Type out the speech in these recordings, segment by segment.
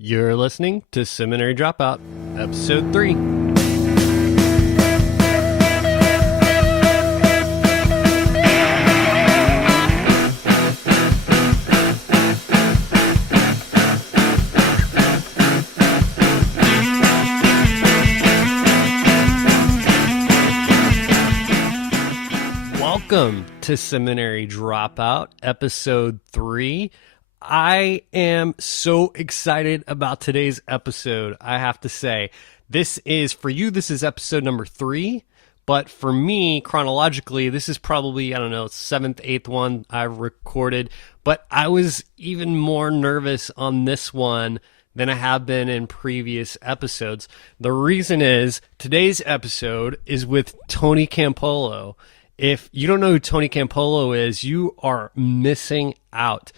You're listening to Seminary Dropout, Episode 3. Welcome to Seminary Dropout, Episode 3. I am so excited about today's episode, I have to say. This is, for you, this is episode number 3, but for me, chronologically, this is probably, 7th, 8th one I've recorded, but I was even more nervous on this one than I have been in previous episodes. The reason is, today's episode is with Tony Campolo. If you don't know who Tony Campolo is, you are missing out.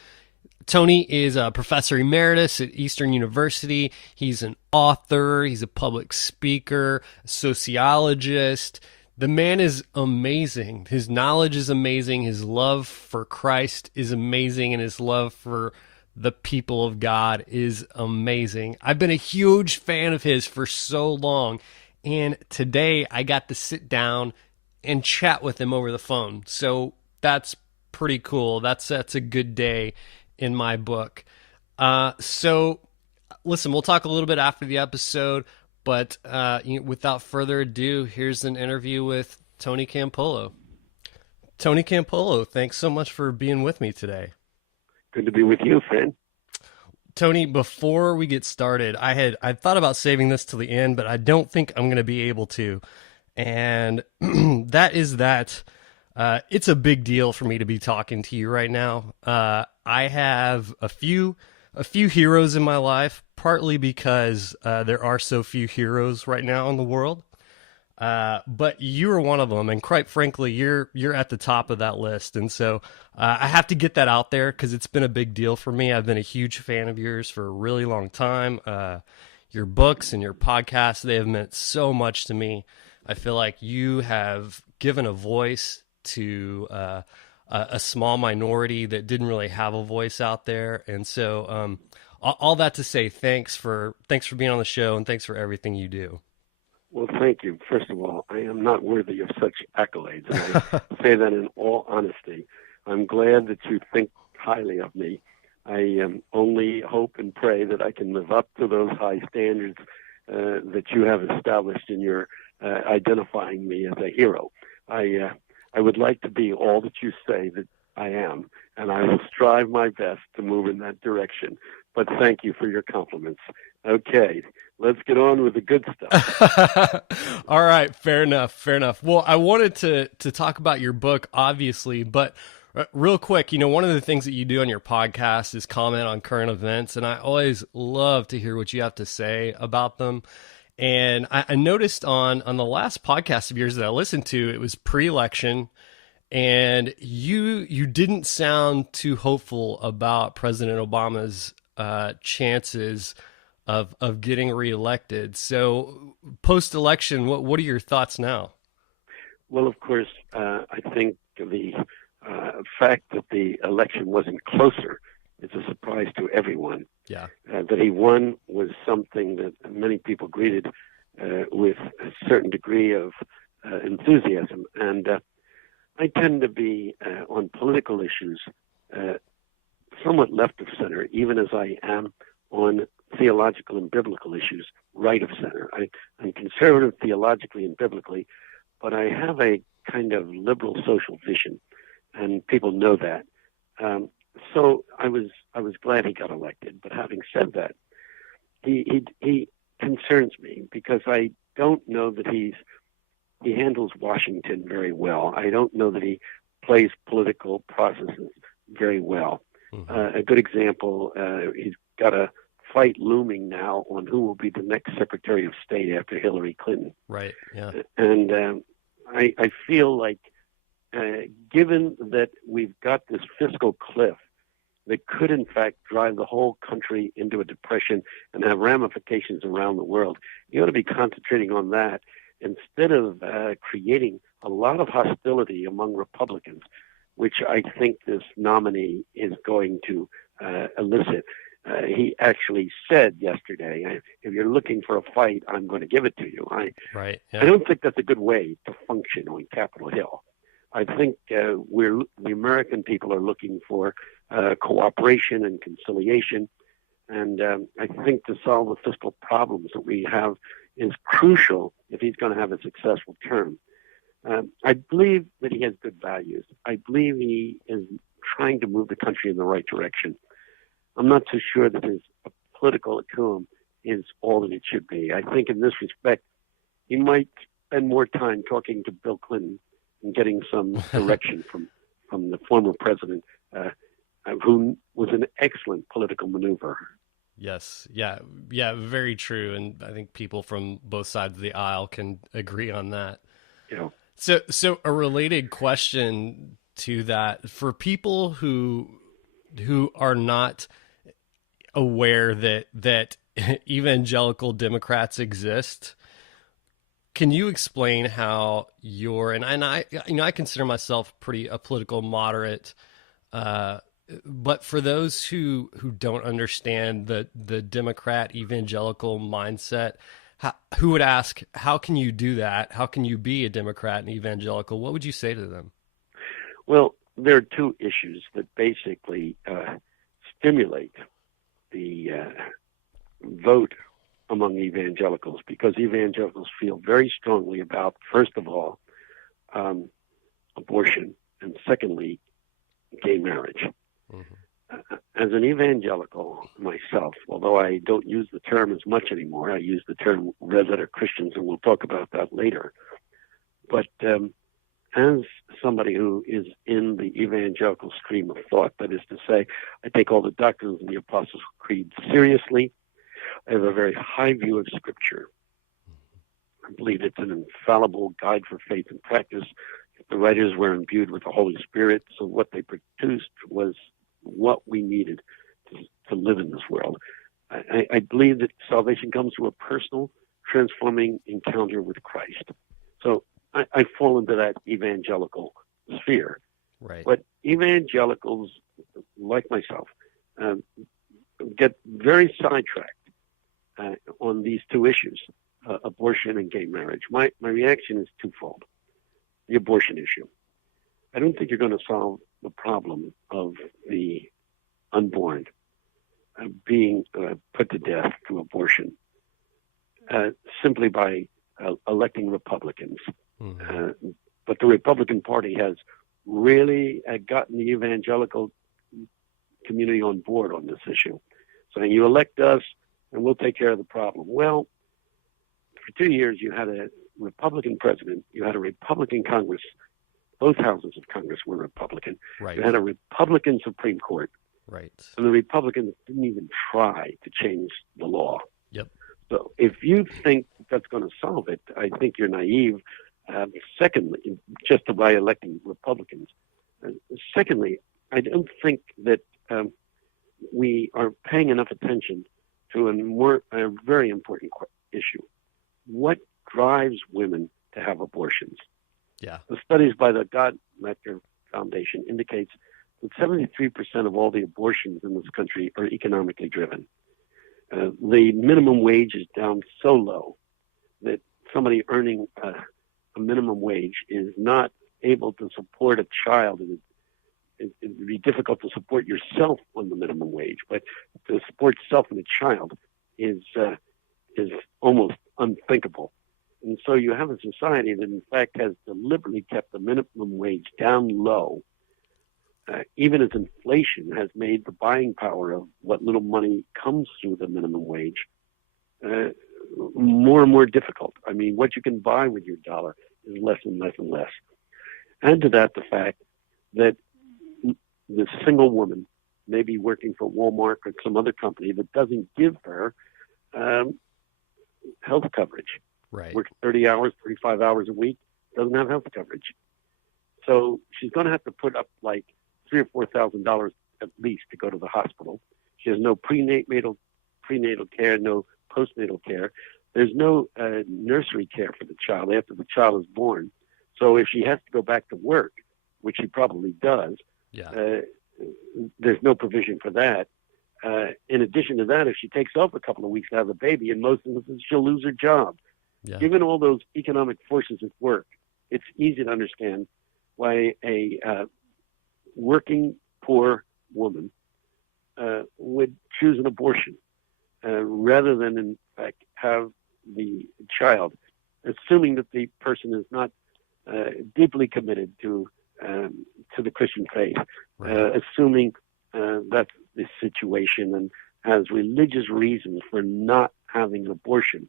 Tony is a professor emeritus at Eastern University. He's an author. He's a public speaker, a sociologist. The man is amazing. His knowledge is amazing. His love for Christ is amazing. And his love for the people of God is amazing. I've been a huge fan of his for so long. And today I got to sit down and chat with him over the phone. So that's pretty cool. That's a good day in my book. So listen, we'll talk a little bit after the episode, but without further ado, here's an interview with Tony Campolo. Tony Campolo, thanks so much for being with me today. Good to be with you, friend. Tony, before we get started, I thought about saving this till the end, but I don't think I'm going to be able to. And that is that it's a big deal for me to be talking to you right now. I have a few heroes in my life, partly because there are so few heroes right now in the world. But you are one of them, and quite frankly, you're at the top of that list. And so I have to get that out there because it's been a big deal for me. I've been a huge fan of yours for a really long time. Your books and your podcasts, they have meant so much to me. I feel like you have given a voice to a small minority that didn't really have a voice out there. And so all that to say, thanks for being on the show, and thanks for everything you do. Well, thank you. First of all, I am not worthy of such accolades, and I say that in all honesty. I'm glad that you think highly of me. I only hope and pray that I can live up to those high standards that you have established in your identifying me as a hero. I would like to be all that you say that I am, and I will strive my best to move in that direction. But thank you for your compliments. Okay, let's get on with the good stuff. All right, fair enough. Well, I wanted to talk about your book, obviously, but real quick, one of the things that you do on your podcast is comment on current events, and I always love to hear what you have to say about them. And I noticed on the last podcast of yours that I listened to, it was pre-election, and you didn't sound too hopeful about President Obama's chances of getting reelected. So post-election, what are your thoughts now? Well, of course, I think the fact that the election wasn't closer is a surprise to everyone. Yeah. That he won was something that many people greeted with a certain degree of enthusiasm. And I tend to be, on political issues, somewhat left of center, even as I am on theological and biblical issues, right of center. I'm conservative theologically and biblically, but I have a kind of liberal social vision, and people know that. So I was glad he got elected. But having said that, he concerns me because I don't know that he handles Washington very well. I don't know that he plays political processes very well. Mm-hmm. A good example, he's got a fight looming now on who will be the next Secretary of State after Hillary Clinton. Right. Yeah. And I feel like, given that we've got this fiscal cliff that could, in fact, drive the whole country into a depression and have ramifications around the world, you ought to be concentrating on that instead of creating a lot of hostility among Republicans, which I think this nominee is going to elicit. He actually said yesterday, if you're looking for a fight, I'm going to give it to you. Right. I Yeah. don't think that's a good way to function on Capitol Hill. I think the American people are looking for cooperation and conciliation. And I think to solve the fiscal problems that we have is crucial if he's going to have a successful term. I believe that he has good values. I believe he is trying to move the country in the right direction. I'm not so sure that his political acumen is all that it should be. I think in this respect, he might spend more time talking to Bill Clinton and getting some direction from the former president, who was an excellent political maneuver. Yes. Yeah. Yeah. Very true. And I think people from both sides of the aisle can agree on that. Yeah. So a related question to that, for people who are not aware that evangelical Democrats exist, can you explain how I consider myself a political moderate, but for those who don't understand the Democrat evangelical mindset, who would ask, how can you do that? How can you be a Democrat and evangelical? What would you say to them? Well, there are two issues that basically stimulate the vote among evangelicals, because evangelicals feel very strongly about, first of all, abortion, and secondly, gay marriage. Mm-hmm. As an evangelical myself, although I don't use the term as much anymore, I use the term red letter Christians, and we'll talk about that later. But as somebody who is in the evangelical stream of thought, that is to say, I take all the doctrines of the Apostles' Creed seriously. I have a very high view of Scripture. I believe it's an infallible guide for faith and practice. The writers were imbued with the Holy Spirit, so what they produced was what we needed to live in this world. I believe that salvation comes through a personal, transforming encounter with Christ. So I fall into that evangelical sphere. Right. But evangelicals, like myself, get very sidetracked on these two issues, abortion and gay marriage. My reaction is twofold. The abortion issue. I don't think you're going to solve the problem of the unborn being put to death through abortion simply by electing Republicans. Mm-hmm. But the Republican Party has really gotten the evangelical community on board on this issue, saying you elect us and we'll take care of the problem. Well, for 2 years you had a Republican president, you had a Republican Congress. Both houses of Congress were Republican. Right. You had a Republican Supreme Court. Right. And the Republicans didn't even try to change the law. Yep. So if you think that's going to solve it, I think you're naive. Secondly, just by electing Republicans. Secondly, I don't think that we are paying enough attention to a very important issue. What drives women to have abortions? Yeah. The studies by the God-Lecter Foundation indicates that 73% of all the abortions in this country are economically driven. The minimum wage is down so low that somebody earning a minimum wage is not able to support a child. It would be difficult to support yourself on the minimum wage, but to support self and a child is almost unthinkable. And so you have a society that, in fact, has deliberately kept the minimum wage down low, even as inflation has made the buying power of what little money comes through the minimum wage more and more difficult. I mean, what you can buy with your dollar is less and less and less. Add to that the fact that the single woman may be working for Walmart or some other company that doesn't give her health coverage. Right. Works 30 hours, 35 hours a week, doesn't have health coverage. So she's going to have to put up like $3,000 or $4,000 at least to go to the hospital. She has no prenatal care, no postnatal care. There's no nursery care for the child after the child is born. So if she has to go back to work, which she probably does, yeah. There's no provision for that. In addition to that, if she takes off a couple of weeks to have a baby, in most instances, she'll lose her job. Yeah. Given all those economic forces at work, it's easy to understand why a working poor woman would choose an abortion rather than, in fact, have the child, assuming that the person is not deeply committed to the Christian faith, Right. assuming that's the situation and has religious reasons for not having an abortion.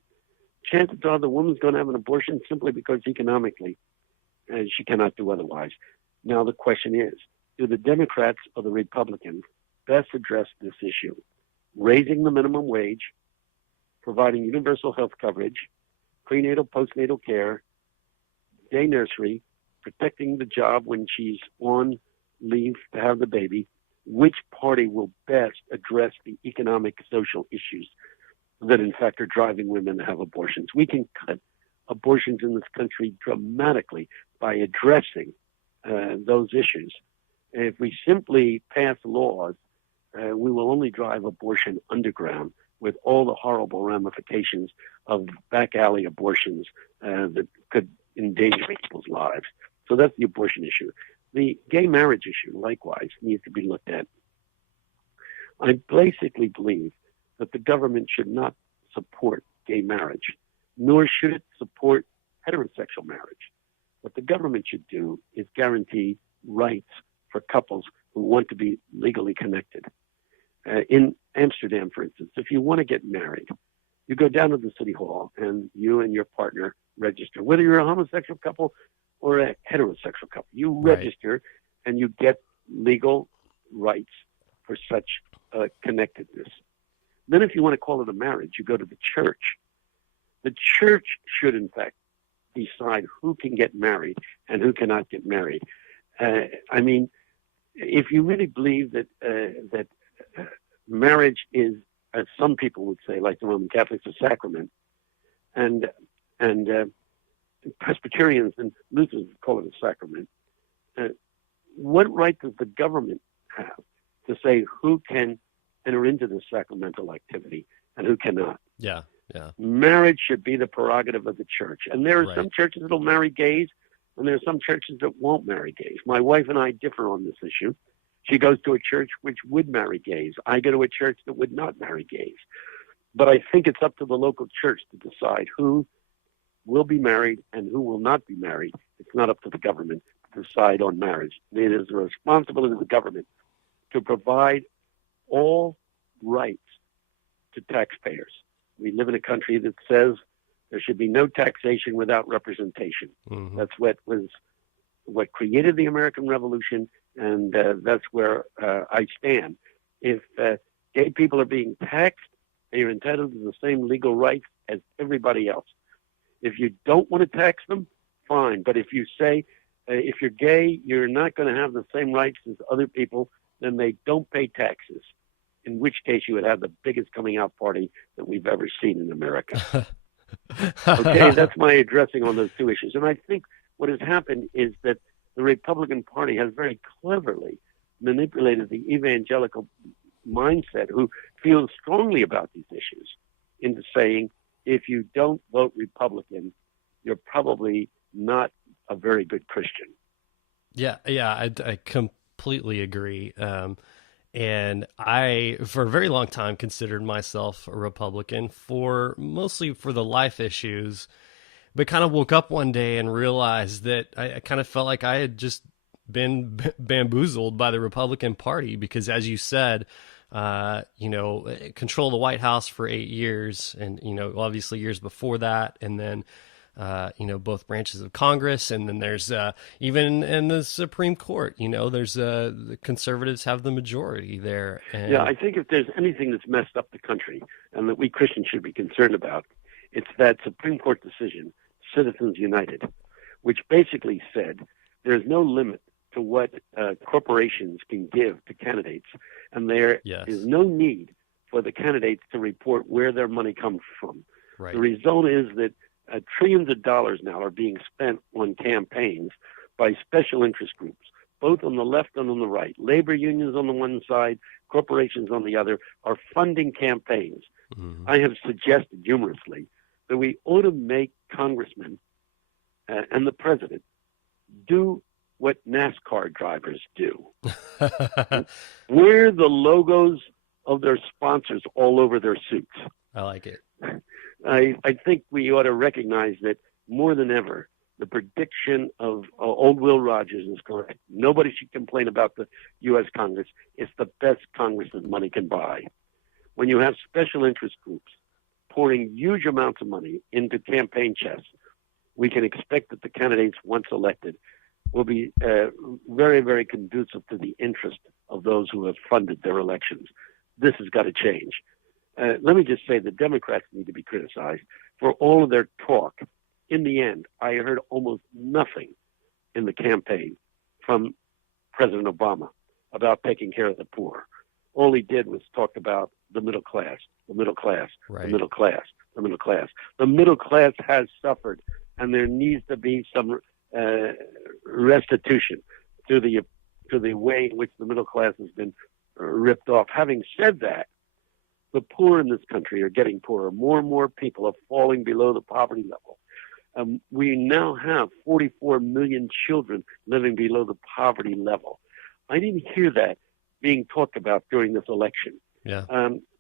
Chances are the woman's going to have an abortion simply because economically she cannot do otherwise. Now the question is, do the Democrats or the Republicans best address this issue? Raising the minimum wage, providing universal health coverage, prenatal, postnatal care, day nursery, protecting the job when she's on leave to have the baby. Which party will best address the economic, social issues that, in fact, are driving women to have abortions? We can cut abortions in this country dramatically by addressing those issues. If we simply pass laws, we will only drive abortion underground with all the horrible ramifications of back alley abortions that could endanger people's lives. So that's the abortion issue. The gay marriage issue, likewise, needs to be looked at. I basically believe that the government should not support gay marriage, nor should it support heterosexual marriage. What the government should do is guarantee rights for couples who want to be legally connected. In Amsterdam, for instance, if you want to get married, you go down to the city hall and you and your partner register, whether you're a homosexual couple or a heterosexual couple. You register and you get legal rights for such connectedness. Then if you want to call it a marriage, you go to the church. The church should, in fact, decide who can get married and who cannot get married. I mean, if you really believe that marriage is, as some people would say, like the Roman Catholics, a sacrament, and Presbyterians and Lutherans call it a sacrament, what right does the government have to say who can enter into this sacramental activity and who cannot? Yeah. Marriage should be the prerogative of the church. And there are some churches that will marry gays, and there are some churches that won't marry gays. My wife and I differ on this issue. She goes to a church which would marry gays. I go to a church that would not marry gays. But I think it's up to the local church to decide who will be married and who will not be married. It's not up to the government to decide on marriage. It is the responsibility of the government to provide all rights to taxpayers. We live in a country that says there should be no taxation without representation. Mm-hmm. That's what created the American Revolution, and that's where I stand. If gay people are being taxed, they are entitled to the same legal rights as everybody else. If you don't want to tax them, fine. But if you say, if you're gay, you're not going to have the same rights as other people, then they don't pay taxes, in which case you would have the biggest coming out party that we've ever seen in America. Okay, that's my addressing on those two issues. And I think what has happened is that the Republican Party has very cleverly manipulated the evangelical mindset who feels strongly about these issues into saying, if you don't vote Republican, you're probably not a very good Christian. Yeah, I completely agree. And I, for a very long time, considered myself a Republican mostly for the life issues, but kind of woke up one day and realized that I kind of felt like I had just been bamboozled by the Republican Party because, as you said, control the White House for 8 years and, obviously years before that. And then, both branches of Congress. And then there's even in the Supreme Court, there's the conservatives have the majority there. And... Yeah, I think if there's anything that's messed up the country and that we Christians should be concerned about, it's that Supreme Court decision, Citizens United, which basically said there's no limit to what corporations can give to candidates. And there is no need for the candidates to report where their money comes from. Right. The result is that trillions of dollars now are being spent on campaigns by special interest groups, both on the left and on the right, labor unions on the one side, corporations on the other, are funding campaigns. Mm-hmm. I have suggested humorously that we ought to make congressmen and the president do what NASCAR drivers do. Wear the logos of their sponsors all over their suits. I like it. I think we ought to recognize that more than ever, the prediction of old Will Rogers is correct. Nobody should complain about the U.S. Congress. It's the best Congress that money can buy. When you have special interest groups pouring huge amounts of money into campaign chests, we can expect that the candidates, once elected, will be very, very conducive to the interest of those who have funded their elections. This has got to change. Let me just say the Democrats need to be criticized for all of their talk. In the end, I heard almost nothing in the campaign from President Obama about taking care of the poor. All he did was talk about the middle class, the middle class, right. The middle class, the middle class. The middle class has suffered, and there needs to be some restitution to the way in which the middle class has been ripped off. Having said that, the poor in this country are getting poorer. More and more people are falling below the poverty level. We now have 44 million children living below the poverty level. I didn't hear that being talked about during this election. Yeah.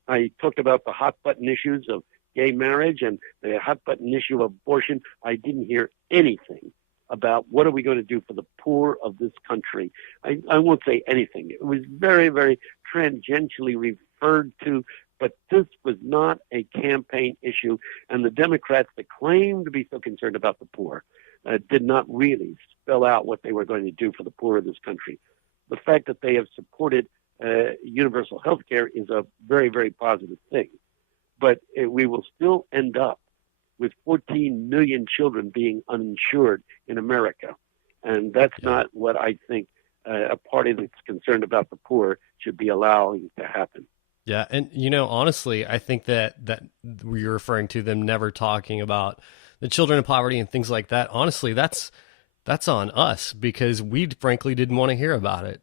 I talked about the hot button issues of gay marriage and the hot button issue of abortion. I didn't hear anything about what are we going to do for the poor of this country. I won't say anything. It was very, very tangentially referred to, but this was not a campaign issue. And the Democrats that claim to be so concerned about the poor did not really spell out what they were going to do for the poor of this country. The fact that they have supported universal health care is a very, very positive thing. But we will still end up with 14 million children being uninsured in America. And that's not what I think a party that's concerned about the poor should be allowing to happen. Yeah. And, honestly, I think that you're referring to them never talking about the children in poverty and things like that. Honestly, that's on us because we frankly didn't want to hear about it.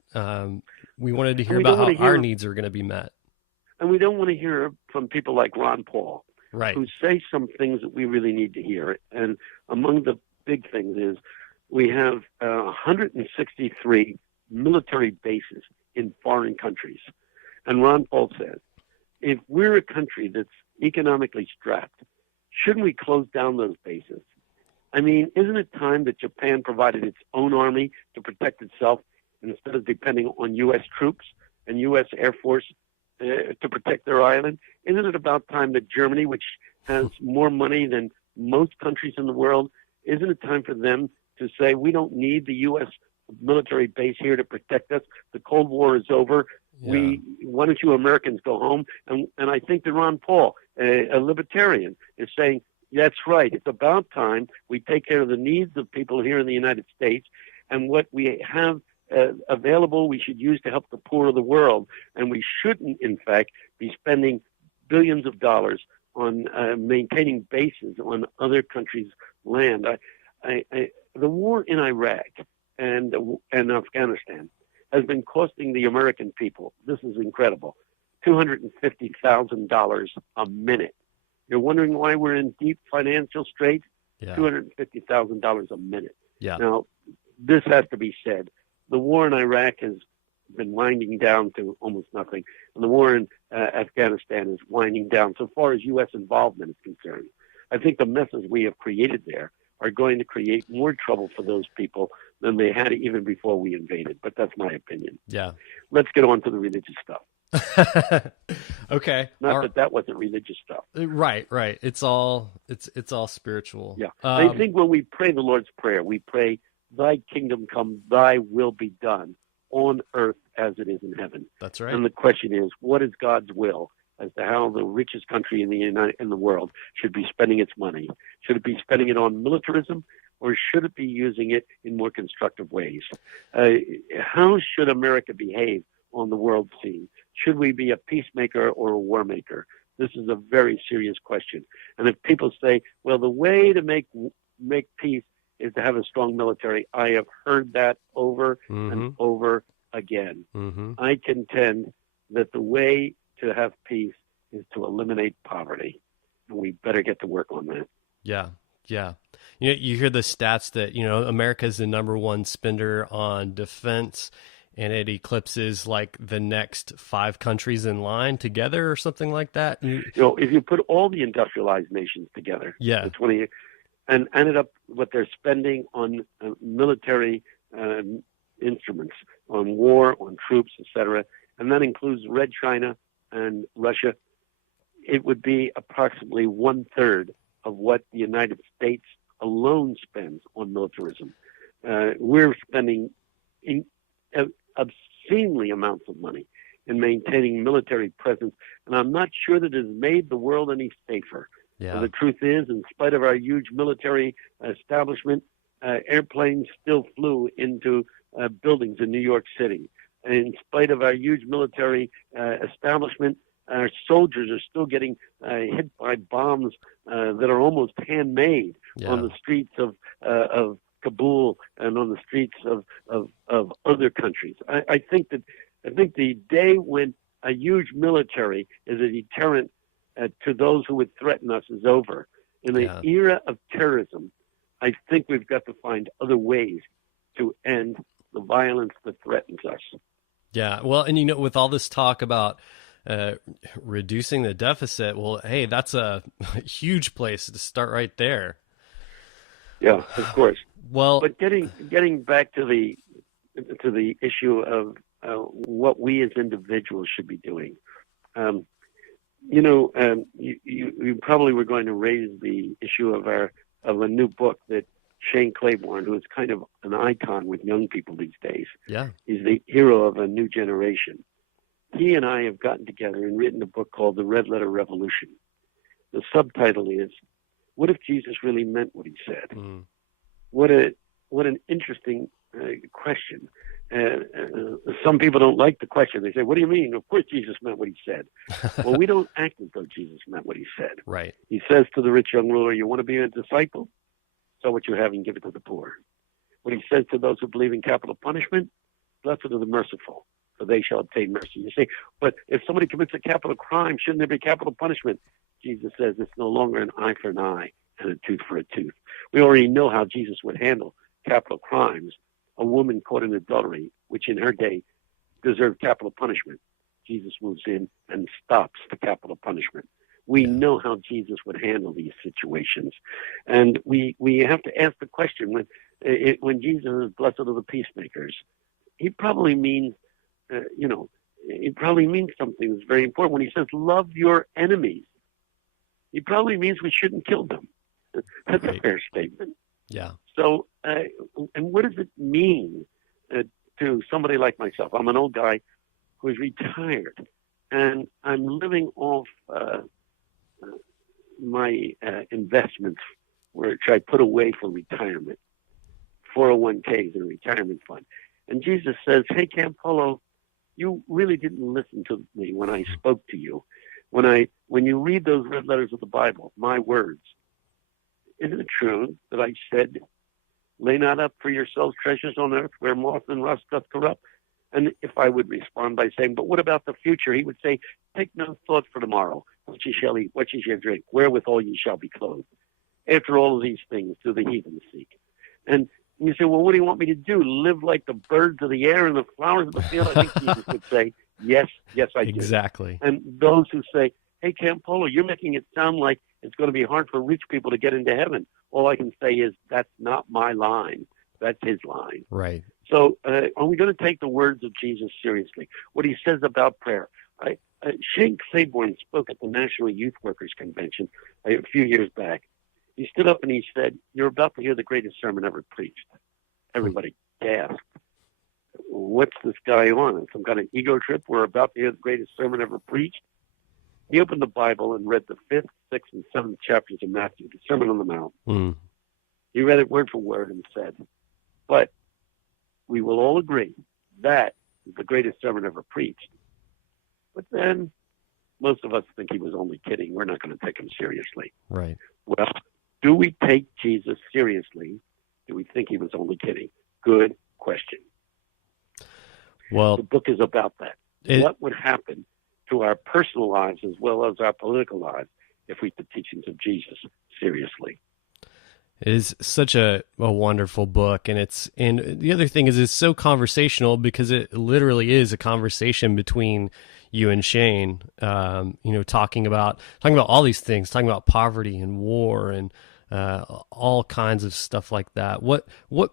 We wanted to hear about how our needs are going to be met. And we don't want to hear from people like Ron Paul, right, who say some things that we really need to hear. And among the big things is we have 163 military bases in foreign countries. And Ron Paul says, if we're a country that's economically strapped, shouldn't we close down those bases? I mean, isn't it time that Japan provided its own army to protect itself instead of depending on U.S. troops and U.S. Air Force to protect their island? Isn't it about time that Germany, which has more money than most countries in the world, isn't it time for them to say, we don't need the U.S. military base here to protect us? The Cold War is over. Yeah. Why don't you Americans go home? And I think that Ron Paul, a libertarian, is saying, that's right. It's about time we take care of the needs of people here in the United States, and what we have available we should use to help the poor of the world. And we shouldn't, in fact, be spending billions of dollars on maintaining bases on other countries' land. The war in Iraq and Afghanistan has been costing the American people, this is incredible, $250,000 a minute. You're wondering why we're in deep financial straits? Yeah. $250,000 a minute. Yeah. Now, this has to be said. The war in Iraq has been winding down to almost nothing, and the war in Afghanistan is winding down so far as U.S. involvement is concerned. I think the messes we have created there are going to create more trouble for those people than they had even before we invaded, but that's my opinion. Yeah. Let's get on to the religious stuff. Okay. Not that wasn't religious stuff. Right. It's all spiritual. Yeah. I think when we pray the Lord's Prayer, we pray, thy kingdom come, thy will be done on earth as it is in heaven. That's right. And the question is, what is God's will as to how the richest country in the world should be spending its money? Should it be spending it on militarism, or should it be using it in more constructive ways? How should America behave on the world scene? Should we be a peacemaker or a war maker? This is a very serious question. And if people say, well, the way to make peace is to have a strong military. I have heard that over Mm-hmm. and over again. Mm-hmm. I contend that the way to have peace is to eliminate poverty, and we better get to work on that. Yeah. Yeah. You hear the stats that, America is the #1 spender on defense, and it eclipses like the next 5 countries in line together or something like that. If you put all the industrialized nations together, Yeah. the 20 and ended up what they're spending on military instruments, on war, on troops, etc., and that includes Red China and Russia, it would be approximately 1/3 of what the United States alone spends on militarism. We're spending obscenely amounts of money in maintaining military presence, and I'm not sure that it has made the world any safer. Yeah. The truth is, in spite of our huge military establishment, airplanes still flew into buildings in New York City. In spite of our huge military establishment, our soldiers are still getting hit by bombs that are almost handmade on the streets of Kabul and on the streets of other countries. I think the day when a huge military is a deterrent to those who would threaten us is over. In the era of terrorism, I think we've got to find other ways to end the violence that threatens us. Yeah. Well, and with all this talk about reducing the deficit, well, hey, that's a huge place to start right there. Yeah, of course. Well, but getting back to the issue of what we as individuals should be doing. You probably were going to raise the issue of a new book that Shane Claiborne, who is kind of an icon with young people these days. Yeah. He's the hero of a new generation. He and I have gotten together and written a book called The Red Letter Revolution. The subtitle is, "What if Jesus really meant what he said?" Mm. What an interesting question. Some people don't like the question. They say, "What do you mean? Of course Jesus meant what he said." Well, we don't act as though Jesus meant what he said. Right. He says to the rich young ruler, "You want to be a disciple? Sell what you have and give it to the poor." What he says to those who believe in capital punishment, "Blessed are the merciful, for they shall obtain mercy." You say, "But if somebody commits a capital crime, shouldn't there be capital punishment?" Jesus says it's no longer an eye for an eye and a tooth for a tooth. We already know how Jesus would handle capital crimes. A woman caught in adultery, which in her day deserved capital punishment. Jesus moves in and stops the capital punishment. We know how Jesus would handle these situations. And we have to ask the question, when Jesus is blessed are the peacemakers, he probably means, it probably means something that's very important. When he says, love your enemies, he probably means we shouldn't kill them. That's a fair statement. Yeah. So, and what does it mean to somebody like myself? I'm an old guy who's retired, and I'm living off my investments, which I put away for retirement, 401ks and a retirement fund. And Jesus says, "Hey, Campolo, you really didn't listen to me when I spoke to you. When you read those red letters of the Bible, my words, isn't it true that I said, lay not up for yourselves treasures on earth where moth and rust doth corrupt?" And if I would respond by saying, "But what about the future?" He would say, "Take no thought for tomorrow, what ye shall eat, what ye shall drink, wherewithal ye shall be clothed. After all of these things do the heathen seek." And you say, "Well, what do you want me to do? Live like the birds of the air and the flowers of the field?" I think Jesus would say, yes, I do. Exactly. And those who say, "Hey, Campolo, you're making it sound like it's going to be hard for rich people to get into heaven," all I can say is, that's not my line. That's his line. Right. So are we going to take the words of Jesus seriously? What he says about prayer. Shane Claiborne spoke at the National Youth Workers Convention a few years back. He stood up and he said, "You're about to hear the greatest sermon ever preached." Everybody gasped. What's this guy on? Some kind of ego trip? We're about to hear the greatest sermon ever preached? He opened the Bible and read the 5th, 6th, and 7th chapters of Matthew, the Sermon on the Mount. Mm. He read it word for word and said, "But we will all agree that is the greatest sermon ever preached." But then most of us think he was only kidding. We're not going to take him seriously. Right. Well, do we take Jesus seriously do we think he was only kidding? Good question. Well, the book is about that. What would happen to our personal lives as well as our political lives if we took the teachings of Jesus seriously? It is such a wonderful book, and the other thing is it's so conversational because it literally is a conversation between you and Shane. Talking about all these things, talking about poverty and war and all kinds of stuff like that. How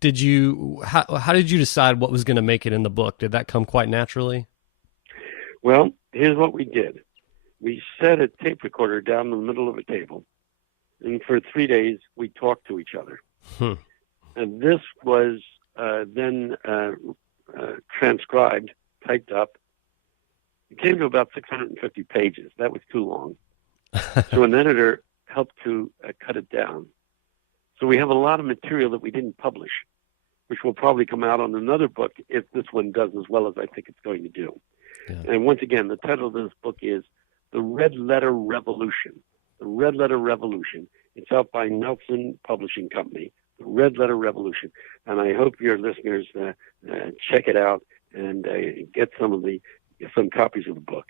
did you decide what was going to make it in the book? Did that come quite naturally? Well, here's what we did. We set a tape recorder down in the middle of a table, and for 3 days we talked to each other. And this was then transcribed, typed up. It came to about 650 pages. That was too long. So an editor helped to cut it down. So we have a lot of material that we didn't publish, which will probably come out on another book if this one does as well as I think it's going to do. Yeah. And once again, the title of this book is The Red Letter Revolution. The Red Letter Revolution. It's out by Nelson Publishing Company. The Red Letter Revolution. And I hope your listeners check it out and get some copies of the book.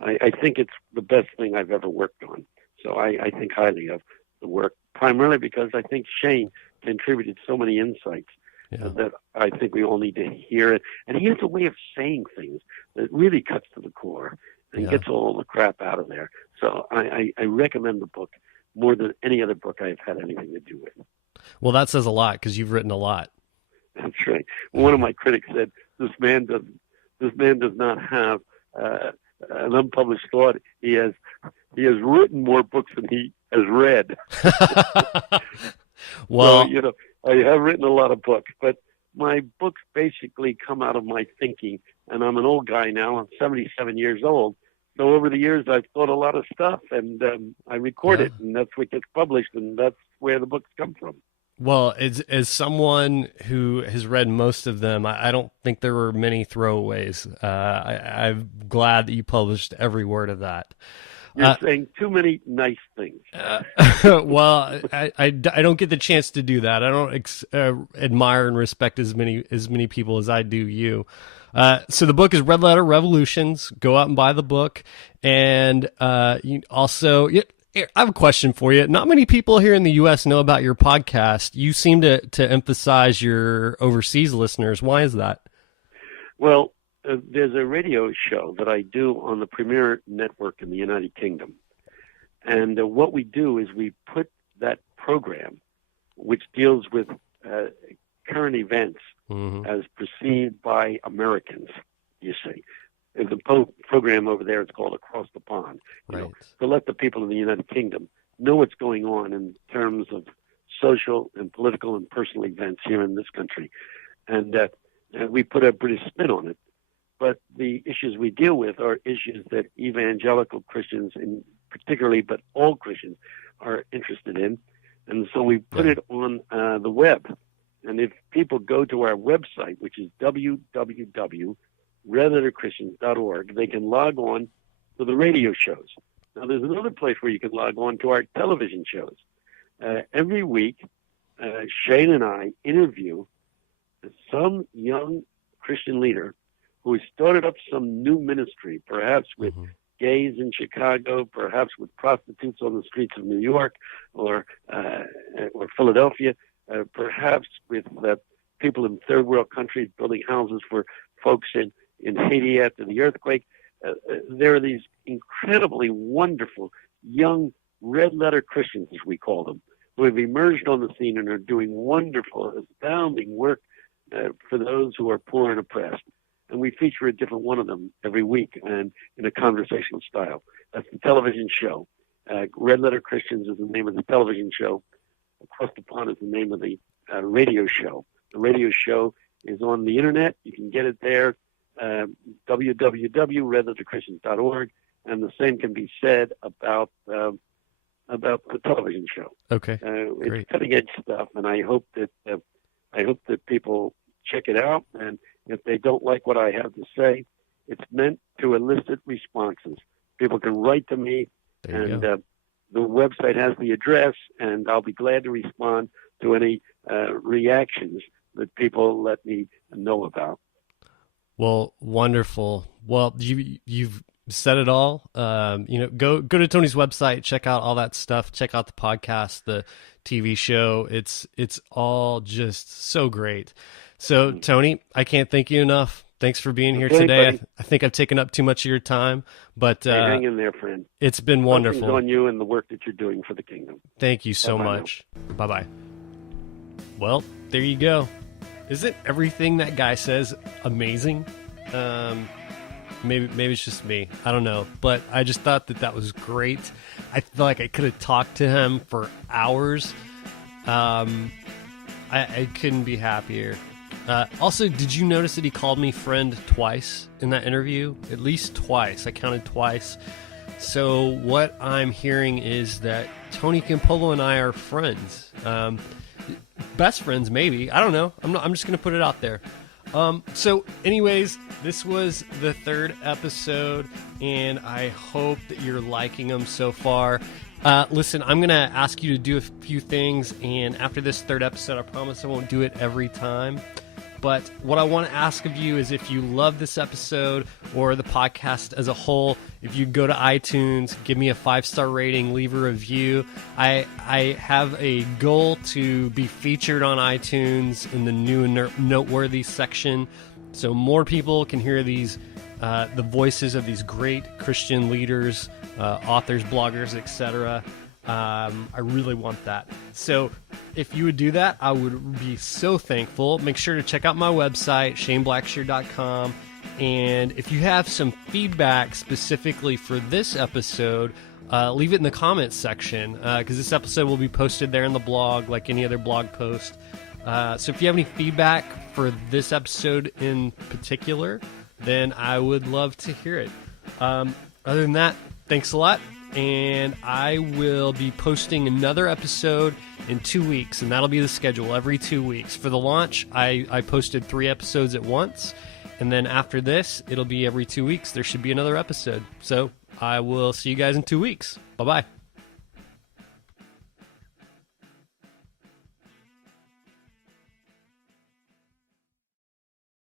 I think it's the best thing I've ever worked on. So I think highly of the work, primarily because I think Shane contributed so many insights that I think we all need to hear it. And he has a way of saying things that really cuts to the core and gets all the crap out of there. So I recommend the book more than any other book I've had anything to do with. Well, that says a lot because you've written a lot. That's right. One of my critics said, this man does not have an unpublished thought. He has written more books than he has read. Well, so, I have written a lot of books, but my books basically come out of my thinking, and I'm an old guy now. I'm 77 years old. So over the years, I've thought a lot of stuff, and I record it, and that's what gets published, and that's where the books come from. Well, as someone who has read most of them, I don't think there were many throwaways. I'm glad that you published every word of that. You're saying too many nice things. Well, I don't get the chance to do that. I don't admire and respect as many people as I do you. So the book is Red Letter Revolutions. Go out and buy the book. And you also, I have a question for you. Not many people here in the U.S. know about your podcast. You seem to emphasize your overseas listeners. Why is that? Well, there's a radio show that I do on the Premier Network in the United Kingdom. And what we do is we put that program, which deals with current events as perceived by Americans, you see. The program over there is called Across the Pond, to let the people in the United Kingdom know what's going on in terms of social and political and personal events here in this country. And we put a British spin on it. But the issues we deal with are issues that evangelical Christians, in particularly, but all Christians, are interested in. And so we put it on the web. And if people go to our website, which is www.redletterchristians.org, they can log on to the radio shows. Now, there's another place where you can log on to our television shows. Every week, Shane and I interview some young Christian leader who has started up some new ministry, perhaps with gays in Chicago, perhaps with prostitutes on the streets of New York or Philadelphia, perhaps with people in third world countries building houses for folks in Haiti after the earthquake. There are these incredibly wonderful young red letter Christians, as we call them, who have emerged on the scene and are doing wonderful, astounding work for those who are poor and oppressed. And we feature a different one of them every week and in a conversational style. That's the television show. Red Letter Christians is the name of the television show. Across the Pond is the name of the radio show. The radio show is on the internet. You can get it there, www.redletterchristians.org, and the same can be said about the television show. Okay, it's cutting edge stuff, and I hope that people check it out. And if they don't like what I have to say, it's meant to elicit responses. People can write to me and the website has the address, and I'll be glad to respond to any reactions that people let me know about. Well, wonderful. Well, you've said it all. Go to Tony's website, check out all that stuff, check out the podcast, the TV show. It's all just so great. So, Tony, I can't thank you enough. Thanks for being here today. I think I've taken up too much of your time, but hey, hang in there, friend. It's been wonderful. Blessings on you and the work that you're doing for the kingdom. Thank you so much. Bye-bye. Well, there you go. Isn't everything that guy says amazing? Maybe it's just me. I don't know. But I just thought that was great. I feel like I could have talked to him for hours. I couldn't be happier. Also, did you notice that he called me friend twice in that interview? At least twice. I counted twice. So what I'm hearing is that Tony Campolo and I are friends. Best friends, maybe. I don't know. I'm just going to put it out there. So anyways, this was the third episode, and I hope that you're liking them so far. Listen, I'm going to ask you to do a few things, and after this third episode, I promise I won't do it every time. But what I want to ask of you is if you love this episode or the podcast as a whole, if you go to iTunes, give me a 5-star rating, leave a review. I have a goal to be featured on iTunes in the new and noteworthy section, so more people can hear these the voices of these great Christian leaders, authors, bloggers, etc. I really want that. So if you would do that, I would be so thankful. Make sure to check out my website, shaneblackshear.com. And if you have some feedback specifically for this episode, leave it in the comments section, because this episode will be posted there in the blog like any other blog post. So if you have any feedback for this episode in particular, then I would love to hear it. Other than that, thanks a lot. And I will be posting another episode in 2 weeks, and that'll be the schedule every 2 weeks. For the launch, I posted 3 episodes at once, and then after this, it'll be every 2 weeks. There should be another episode. So I will see you guys in 2 weeks. Bye-bye.